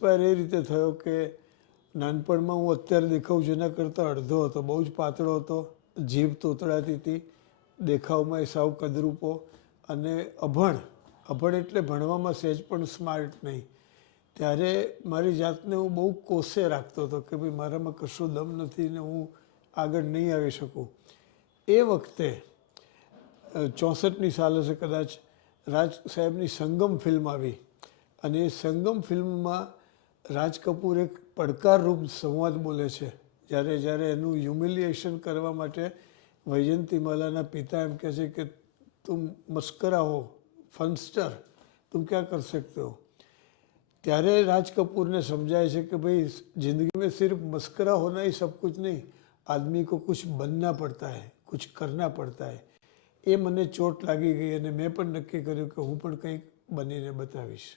Inspire એ રીતે થયો કે નાનપણમાં હું અત્યારે દેખાઉં છું એના કરતાં અડધો હતો, બહુ જ પાતળો હતો, જીભ તોતળાતી હતી, દેખાવમાં એ સાવ કદરૂપો અને અભણ એટલે ભણવામાં સહેજ પણ સ્માર્ટ નહીં. ત્યારે મારી જાતને હું બહુ કોસે રાખતો હતો કે ભાઈ મારામાં કશો દમ નથી ને હું આગળ નહીં આવી શકું. એ વખતે 64ની સાલ હશે કદાચ, રાજ સાહેબની સંગમ ફિલ્મ આવી અને એ સંગમ ફિલ્મમાં રાજ કપૂર એક પડકારરૂપ સંવાદ બોલે છે. જ્યારે એનું હ્યુમિલિએશન કરવા માટે વૈજયંતીમાલાના પિતા એમ કહે છે કે તુમ મસ્કરા હો, ફનસ્ટર, તુમ ક્યાં કર સકતે હો. ત્યારે રાજ કपूरને સમજાય છે કે ભાઈ જિંદગી में सिर्फ मस्करा होना ही सब कुछ नहीं, आदमी को कुछ बनना पड़ता है, कुछ करना पड़ता है. એ મને ચોટ લાગી ગઈ અને મેં પણ નક્કી કર્યું કે હું પણ કંઈક બનીને બતાવીશ.